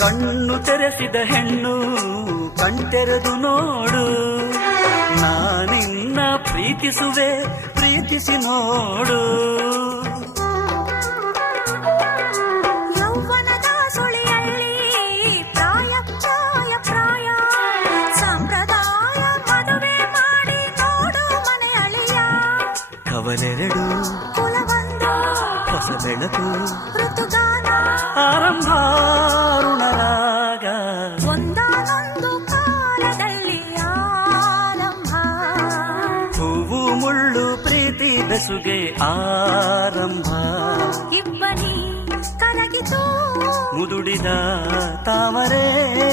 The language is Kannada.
ಕಣ್ಣು ತೆರೆಸಿದ ಹೆಣ್ಣು ಕಣ್ತೆರೆದು ನೋಡು, ನಾನಿನ್ನ ಪ್ರೀತಿಸುವೆ ಪ್ರೀತಿಸಿ ನೋಡು. ಯೌವನದ ಸುಳಿಯಲ್ಲಿ ಪ್ರಾಯ ಪ್ರಾಯ ಪ್ರಾಯ ಸಂಪ್ರದಾಯ ಮದುವೆ ಮಾಡಿ ನೋಡು ಮನೆ ಅಳಿಯ. ಕವಲೆರಡು ಕುಲವೊಂದು ಹೊಸ ಬೆಳಕು ಋತುಗಾನ ಆರಂಭ ಋಣರಾಗ ಒಂದಾನೊಂದು ಕಾಲದಲ್ಲಿ ಆರಂಭ. ಹೂವು ಮುಳ್ಳು ಪ್ರೀತಿ ಬೆಸುಗೆ ಆರಂಭ. ಇಬ್ಬನಿ ಕರಗಿತು ಮುದುಡಿದ ತಾವರೇ